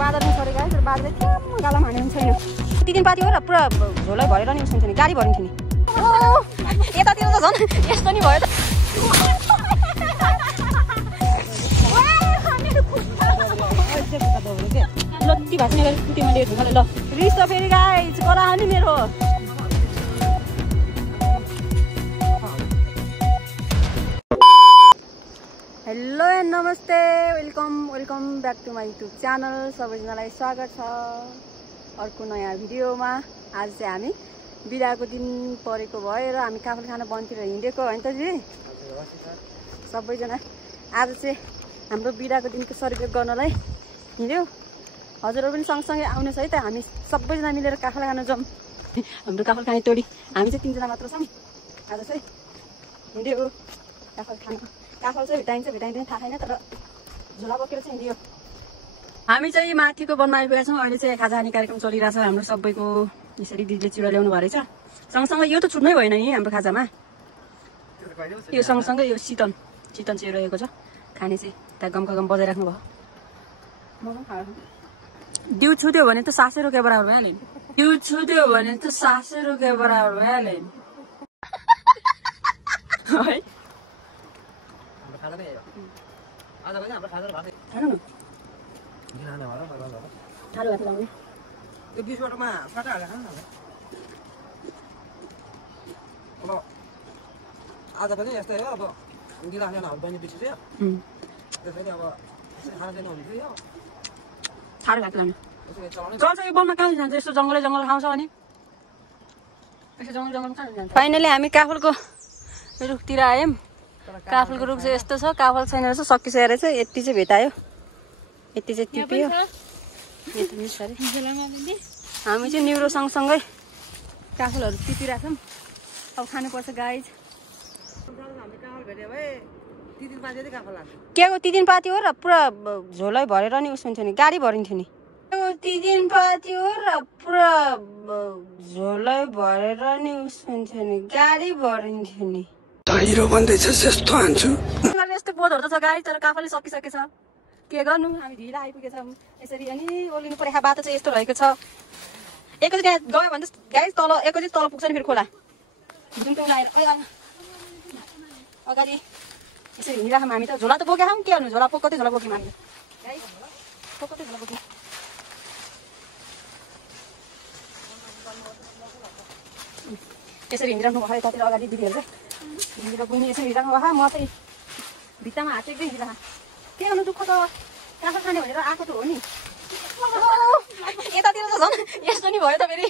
बादल नि सरेको है तर बादलले ठ्याम्म गालामा हाने पनि छैन ती दिन पाती हो र पुरा झोलै भरेर नि उसिन्छ नि गाडी भरिन्थ्यो नि यतातिर त झन् यस्तो नि भयो त लत्ती भाँच्ने गरी कुटे मैले ढुङ्गाले ल रिस त फेरि गाइज करायो नि मेरो हेलो एन्ड नमस्ते welcome back to my YouTube channel सबैजनालाई स्वागत छ अर्को नयाँ भिडियोमा आज चाहिँ हामी बिदाको दिन परेको भएर हामी काफल खाना बनतिर हिँडेको होइन त दिदी सबैजना आज चाहिँ हाम्रो बिदाको दिनको सेलिब्रेट गर्नलाई हिँड्यो हजुरहरू पनि सँगसँगै आउनुहोस् है त हामी सबैजना मिलेर काफल खान जाउँ हाम्रो काफल खाने टोली हामी चाहिँ 3 जना मात्र छौँ आज चाहिँ हिँड्यो काफल खान काफल चाहिँ भेटाइँदैन थाहा छैन तर झोला बोकेर चाहिँ हिँड्यो हामी चाहिँ माथिको वनमा आइपुगेका छौँ अहिले चाहिँ खाजा खाने कार्यक्रम चलिरहेछ हाम्रो सबैको यसरी दिदीले चिउरा ल्याउनु भएको रहेछ सँगसँगै यो त छुट्नै भएन नि हाम्रो खाजामा यो सँगसँगै यो चितन चाहिँ रहेको छ खाने चाहिँ त्यहाँ गम बजाइराख्नु भयो दिउ छुट्यो भने त 700 रुपियाँ बराबर भइहाल्यो दिउ छुट्यो भने त 700 रुपियाँ बराबर भइहाल्यो है आज पनि यस्तै हो अब गिलासहरू बहिनी बिर्सियो त्यसैले अब खाना दिनु हुन्थ्यो साह्रो भएको चल्छ यो बलमा कहाँ जान्छ यस्तो जङ्गल खाउँछ अनि यस्तो जङ्गल कहाँ जान्छ फाइनली हामी काफलको रुखतिर आयौँ काफलको रुख चाहिँ यस्तो छ काफल छैन रहेछ सकिसकेको रहेछ यति चाहिँ भेटायो यति चाहिँ टिप्यो हामी चाहिँ न्युरो सँगसँगै काफलहरू टिपिरहेछौँ अब खानुपर्छ गाइज के हो ती दिन पाती हो र पुरा झोलै भरेर नि उस हुन्थ्यो नि गाडी भरिन्थ्यो नि ती दिन पाती हो र पुरा झोलै भरेर नि उस हुन्थ्यो नि गाडी भरिन्थ्यो नि यस्तो बोधहरू त छ गाडी तर काफलले सकिसकेछ के गर्नु हामी ढिला आइपुगेछौँ यसरी अनि ओर्लिनु परेको बाटो चाहिँ यस्तो रहेको छ एकैचोटि त्यहाँ गयो भने त गाडी तल एकैचोटि तल पुग्छ नि फेरि खोला अगाडि यसरी हिँडिराखौँ हामी त झोला त बोकेछौँ के गर्नु झोला कतै झोला बोक्यौँ हामी कतै झोला बोक्यौँ यसरी हिँडिराख्नु भयो यतातिर अगाडि दिदीहरू चाहिँ हिँडेर पुग्ने यसरी हिँडिराख्नु भयो म चाहिँ भित्तामा हात टेक्दै हिँडिरह के गर्नु दुःख त काफल खाने भनेर आएको त हो नि यतातिर त झन् यस्तो नि भयो त फेरि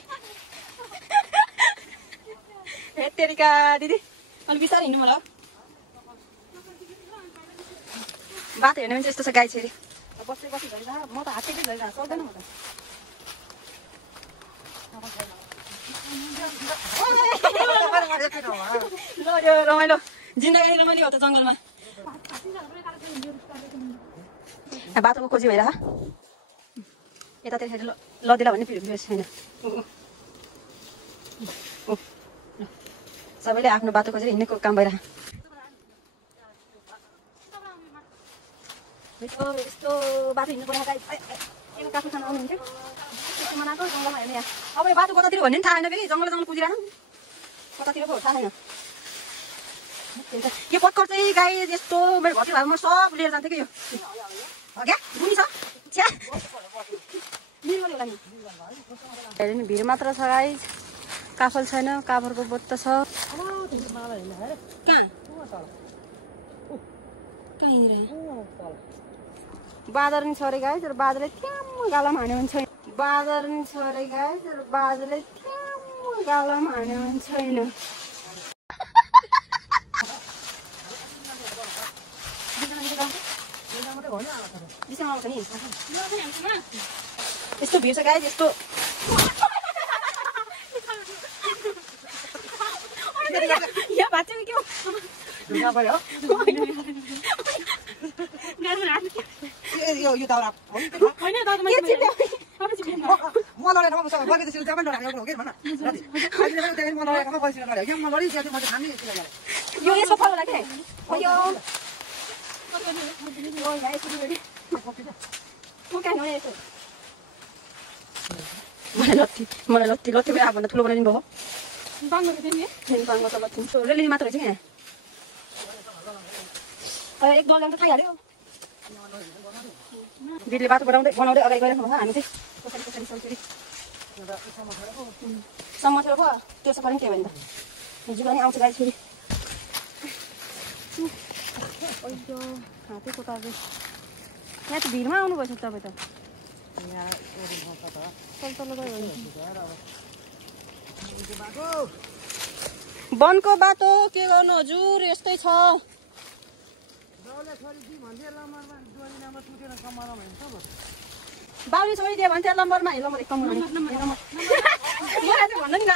हेत्तेरिका दिदी अलिक बिस्तारै हिँड्नु होला बाटो हेर्ने भने चाहिँ यस्तो छ गाई छेरी बस्दै झरिरह म त हात टेक्दै झरिरह सक्दैन म त ल यो रमाइलो जिन्दगी रमाइलो हो त जङ्गलमा बाटोको खोजी भइरह यतातिर लदिला भन्ने फेरि छैन सबैले आफ्नो बाटो खोजेर हिँड्नेको काम भइरह यस्तो बाटो हिँड्नु पर्यो काफल खान आउनुहुन्थ्यो त्यस्तो मनाएको जङ्गलमा हेर्ने यहाँ अब यो बाटो कतातिर भन्ने पनि थाहा छैन फेरि जङ्गल कुदिरह कतातिर पो थाहा छैन यो पत्कर चाहिँ गाई यस्तो मेरो घरतिर भए म सब लिएर जान्थेँ कि यो क्या बुनी छ छ्या हेर्नु नि भिड मात्र छ गाई काफल छैन काफलको बोट त छ कहाँ बादल नि छरे गाई तर बादलले ठ्याम्म गालामा हान्यो भने छैन बादल नि छरे गाई तर बादलले ठ्याम्म गालामा हान्यो भने छैन यस्तो भिड छ गाई यस्तो यहाँ भाँच्यो कि मलाई लत्ती पनि आफूभन्दा ठुलो बनाइदिनु भयो बाङ्गो त लत्ती रेली मात्र रहेछ क्या एक डल्ला त खाइहाल्यो दिदीले बाटो बनाउँदै अगाडि गइरहेको भयो हामी चाहिँ पछाडि सम्म थियो पो त्यसो पनि के भयो नि त हिजो पनि आउँछ गाई फेरि हातै कोतार्दै यहाँ त भिडमा आउनु भएछ तपाईँ त वनको बाटो के गर्नु हजुर यस्तै छ बाउले छोडिदियो भने चाहिँ नम्बरमा भन्नु नि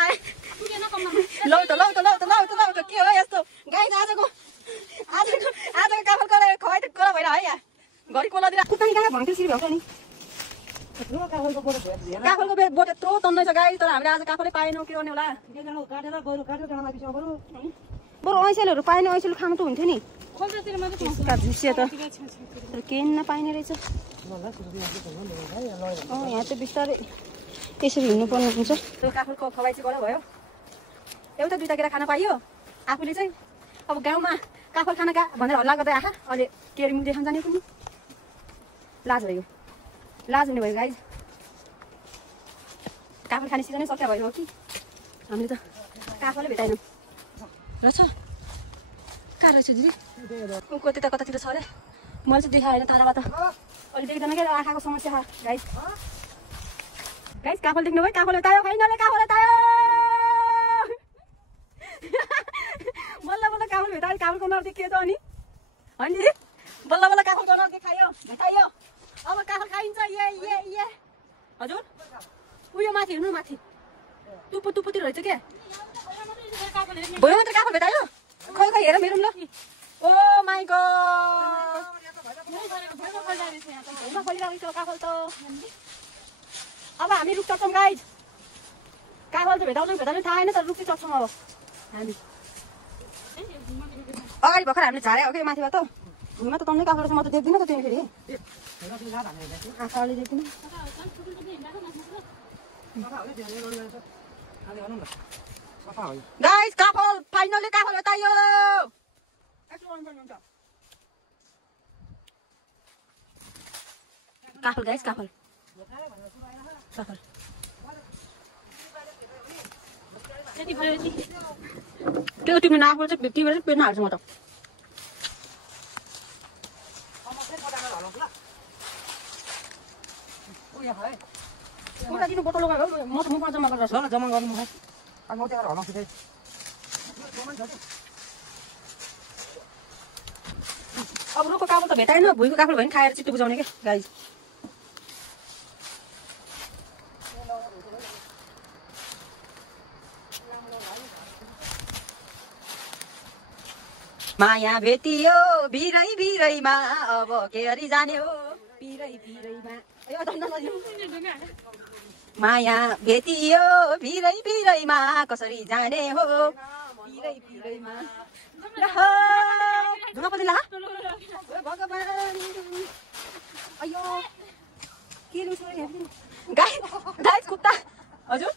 लौ त के हो यस्तो गाई त आजको काफल खुवाइ त कोला भएर है यहाँ घरि कोला दिएर कुनै कहाँ भन्थ्यो सिरी भन्छ नि काफलको बोट यत्रो तन्दैछ गाई तर हामीले आज काफलै पाएनौँ के गर्ने होला बरु ऐसेलहरू पाएन ऐसेलु खानु त हुन्थ्यो नि झुसिया त केही नपाइने रहेछ यहाँ चाहिँ बिस्तारै यसरी हिँड्नुपर्ने हुन्छ त्यो काफलको खवाई चाहिँ गरा भयो एउटा दुईवटा केरा खान पाइयो आफूले चाहिँ अब गाउँमा काफल खाना भनेर हल्ला गर्दै आँखा अहिले केरी मुख देखाउन जाने पनि लाज हुने भयो गाई काफल खाने सिजनै सक्या भयो कि हामीले त काफलै भेटाएनौँ रहेछ कहाँ रहेछ दिदी कति त कतातिर छ अरे मैले चाहिँ देखाएन टाढाबाट अहिले देख्दैन क्या आँखाको समस्या गाइस काफल देख्नु भयो काफल तायो फाइनली काफल तायो बल्ल काफल भेटायो काफलको नर देखियो त अनि होइन दिदी बल्ल काफलको नर देखायो भेटायो अब काफल खाइन्छ ये हजुर उयो माथि हेर्नु माथि टुप्पोतिर रहेछ क्या भयो मात्र काफल भेटायो खै हेर मेरो ल ओ माई गड काफल त अब हामी रुख चढ्छौँ गाइज काफल त भेटाउँछौँ थाहा छैन तर रुख चाहिँ चढ्छौँ अब हामी अगाडि भर्खर हामीले झार्यो क्या माथिबाट भुइँमा त तन्नै काफल म त देख्दिनँ त त्यहाँ फेरि आँखाले देख्दिनँ गाइस काफल फाइनली काफल भेटायो काफल गाइस काफल त्यो तिम्रो नाफल चाहिँ टिपेर पेर्न हाल्छु म त दिनु बोतल लगाएर म त मुखमा जम्मा गरेर जम्मा गर्नु अब रुखको काफल त भेटाएन भुइँको काफल भयो नि खाएर चित्तो बुझाउने क्या गाई माया भेटियो भिरैमा अब के गरी जाने हो भिरैमा माया भेटियो भिरैमा कसरी जाने हो भिरैमा भगवान अयो के गाइस कुत्ता हजुर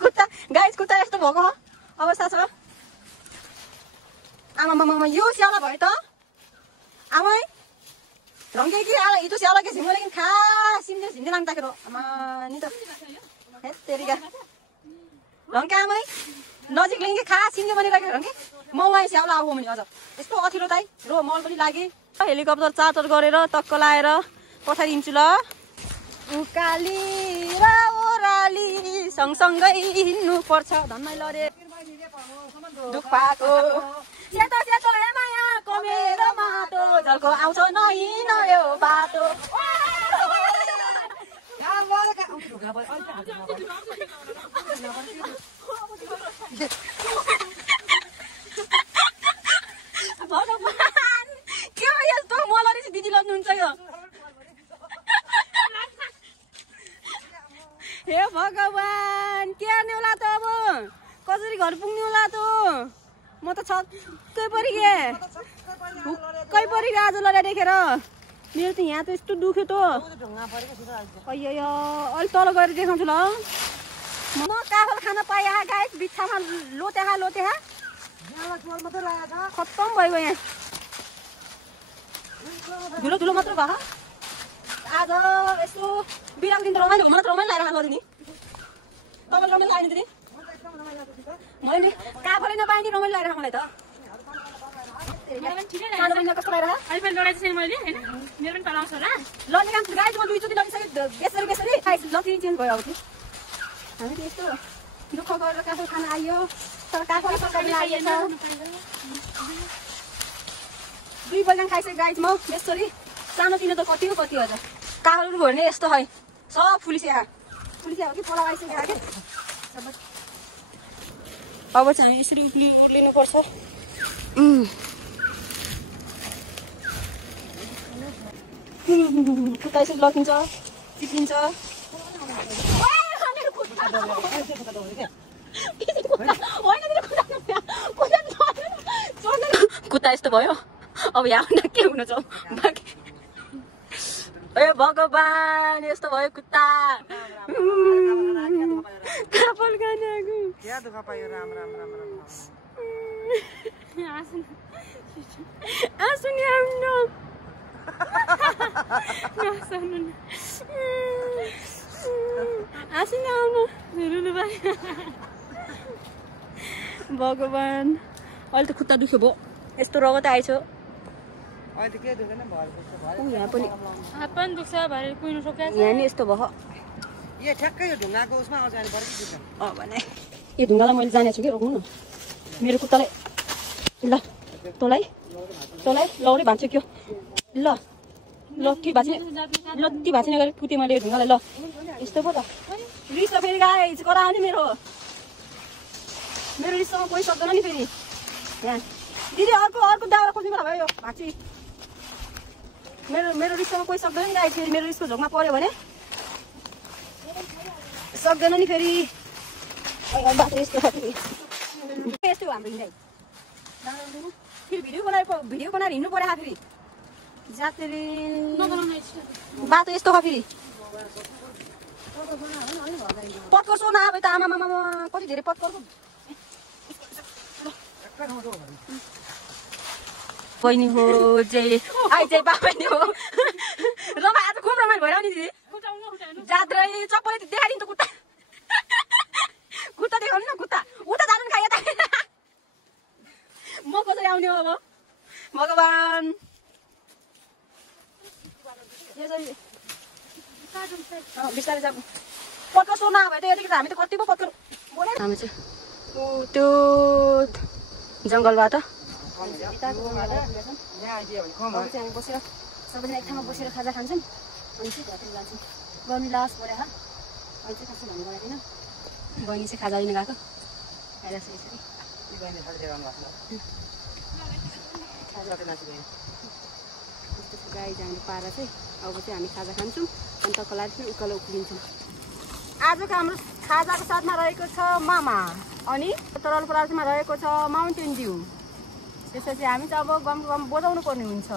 कुत्ता यस्तो भएको अवस्था छ आमा यो स्याउला भयो त आमै रङ्गे कि हिजो स्याउला के झिङ्गो लेकिन खा सिम्ले झिम्ले लाँदाखेरि आमा नि त हेत्तेरिका रङ्के आमै नजिक लिङ्गे खा सिम्ले बनिरहेको रङ्गे म उहाँ स्याउला आऊ भने अझ यस्तो अथिलो ताई रो मल पनि लागे हेलिकप्टर चार्टर गरेर टक्क लाएर पठाइदिन्छु ल उकाली र ओराली सँगसँगै हिँड्नु पर्छ धन्नै लरे दुख पाएको सेतो हे माया कमेरो माटो झल्को आउँछ नहिँड्यो बाटो भगवान के हो यस्तो मलाई चाहिँ दिदी लग्नुहुन्छ यो हे भगवान के गर्ने होला त अब कसरी घर पुग्ने होला त म त छक्कै परिगएँ आज लडा देखेर मेरो त यहाँ त यस्तो दुख्यो त ढुङ्गा परेको छिटो आइज अಯ್यो अलि तल गएर देखाउँछु ल म काफल खान पाएँ गाइस बिच्छामा लोतेहा यहाँलाई चोर मात्रै लागेको खत्तम भयो यहाँ धुलो धुलो मात्र भयो आज यस्तो बिराको दिन त रमाइलो मलाई त रमाइलो लागेर खानु नि तपाईँले रमाइलो लाग्यो नि मैले काफलै नपाएँ नि रमाइलो लागेर मलाई त कस्तो लागेर लड्ने काम गाइस म दुईचोटि लगिसकेँ बेसरी बेसरी लति चेन्ज भयो अब चाहिँ हामी त यस्तो दुःख गरेर काफल खान आइयो तर काफल सरकारी आइएछ 2 बजे खाइसकेँ गाइस म बेसरी सानो तिनो त कति हो कति हजुर काफलहरू भयो भने यस्तो है सब फुलिसिया हो कि पोला आइसकेको कि अब चाहिँ हामी यसरी उर्लिनुपर्छ खुट्टा यसरी लकिन्छ चिप्लिन्छ कुत्ता यस्तो भयो अब यहाँ के हुन छ बाँकी ए भगवान यस्तो भयो कुत्ता काफल खाने आगो क्या दुःख पायो राम राम राम राम आसु नि आउनु आसु नि आउनु भगवान अहिले त खुट्टा दुख्यो भयो यस्तो रगत आएछ अहिले के दुखेन भयो यहाँ पनि यहाँ नि यस्तो भयो यो ठ्याक्कै यो ढुङ्गाको उसमा आउँछ अनि बढी दुख्छ भने यो ढुङ्गालाई मैले जानेको छु कि रोक्नु न मेरो खुट्टालाई ल तँलाई लौरी भाँच्यो क्यो ल लट्ठी भाँच्ने गरेर कुटेँ मैले यो ढुङ्गालाई ल यस्तो पो त रिस त फेरि गाइस करा नि मेरो रिससँग कोही सक्दैन नि फेरि यहाँ दिदी अर्को दाउरा खोज्नु पर्छ भयो यो भाँची मेरो रिससँग कोही सक्दैन नि गाइस फेरि मेरो रिसको झोकमा पर्यो भने सक्दैन नि फेरि बाटो यस्तो छ फेरि यस्तो हाम्रो हिँडाइ फेरि भिडियो बनाएर हिँड्नु पर्यो फेरि जातेले बाटो यस्तो छ फेरि पत्कर सो नआए त आमा कति धेरै पत्करको बहिनी हो जय बाबा नि हो रमा आज खुब रमाइलो भइरह्यो नि दिदी जात्रै चप्पलै देखाइदिनु त कुत्ता देखाउनु न कुत्ता उता जानु खायो त म कसरी आउने हो अब भगवान बिस्तारै जाऊ पत्कर सो नभए त यतिखेर हामी त कति पो पत्कर हामी चाहिँ त्यो जङ्गलबाट बसेर सबैजना एक ठाउँमा बसेर खाजा खान्छौँ अनि चाहिँ घरतिर जान्छौँ गर्मी लास पऱ्यो अहिले चाहिँ खासै भन्नु गरेको थिएन बहिनी चाहिँ खाजा लिन गएको आइरहेको छ गाई जाने पारा चाहिँ अब चाहिँ हामी खाजा खान्छौँ अनि तको लागि चाहिँ उकालो उक्लिन्छौँ आजको हाम्रो खाजाको साथमा रहेको छ मामा अनि तरल परासीमा रहेको छ माउन्टेन ड्यू त्यसपछि हामी चाहिँ अब गम बजाउनु पर्ने हुन्छ